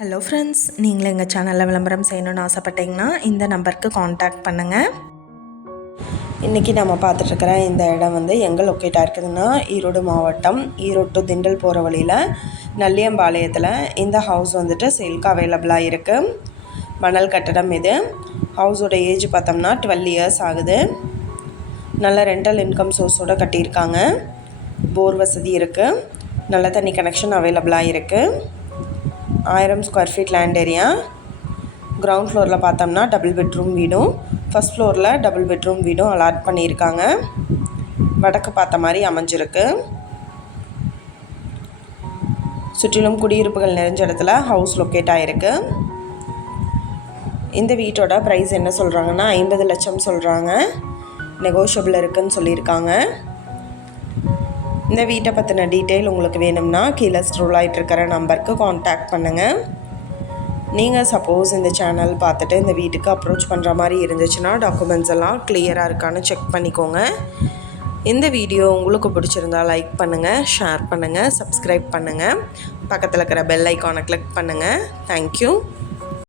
Hello friends நீங்களும் எங்கள் சேனலில் விளம்பரம் செய்யணும்னு ஆசைப்பட்டீங்கன்னா இந்த நம்பருக்கு காண்டாக்ட் பண்ணுங்கள் இன்றைக்கி நம்ம பார்த்துட்ருக்கிற இந்த இடம் வந்து எங்கே லொக்கேட்டாக இருக்குதுன்னா ஈரோடு மாவட்டம் ஈரோடு டு திண்டல் போகிற வழியில் நல்லியம்பாளையத்தில் இந்த ஹவுஸ் வந்துட்டு சேல்க்கு அவைலபிளாக இருக்குது மணல் கட்டடம் இது. ஹவுஸோட ஏஜ் பார்த்தோம்னா டுவெல் இயர்ஸ் ஆகுது. நல்ல ரெண்டல் இன்கம் சோர்ஸோடு கட்டியிருக்காங்க. போர் வசதி இருக்குது நல்ல தண்ணி கனெக்ஷன் அவைலபிளாக இருக்குது ஆயிரம் square feet land area ground ஃப்ளோரில் பார்த்தோம்னா டபுள் பெட்ரூம் வீடும். ஃபஸ்ட் ஃப்ளோரில் டபுள் பெட்ரூம் வீடும் அலாட் பண்ணியிருக்காங்க. வடக்கு பார்த்த மாதிரி அமைஞ்சிருக்கு. சுற்றிலும் குடியிருப்புகள் நிறைஞ்ச இடத்துல ஹவுஸ் லொக்கேட் ஆகிருக்கு இந்த வீட்டோட ப்ரைஸ் என்ன சொல்கிறாங்கன்னா ஐம்பது லட்சம் சொல்கிறாங்க நெகோஷியபிள் இருக்குதுன்னு சொல்லியிருக்காங்க. இந்த வீட்டை பற்றின டீட்டெயில் உங்களுக்கு வேணும்னா கீழே ஸ்க்ரோல் ஆகிட்டு இருக்கிற நம்பருக்கு காண்டாக்ட் பண்ணுங்கள் நீங்கள் சப்போஸ் இந்த சேனல் பார்த்துட்டு இந்த வீட்டுக்கு அப்ரோச் பண்ணுற மாதிரி இருந்துச்சுன்னா டாக்குமெண்ட்ஸ் எல்லாம் கிளியராக இருக்கான்னு செக் பண்ணிக்கோங்க. இந்த வீடியோ உங்களுக்கு பிடிச்சிருந்தா லைக் பண்ணுங்கள் ஷேர் பண்ணுங்கள் சப்ஸ்கிரைப் பண்ணுங்கள் பக்கத்தில் இருக்கிற பெல் ஐக்கானை கிளிக் பண்ணுங்கள் தேங்க்யூ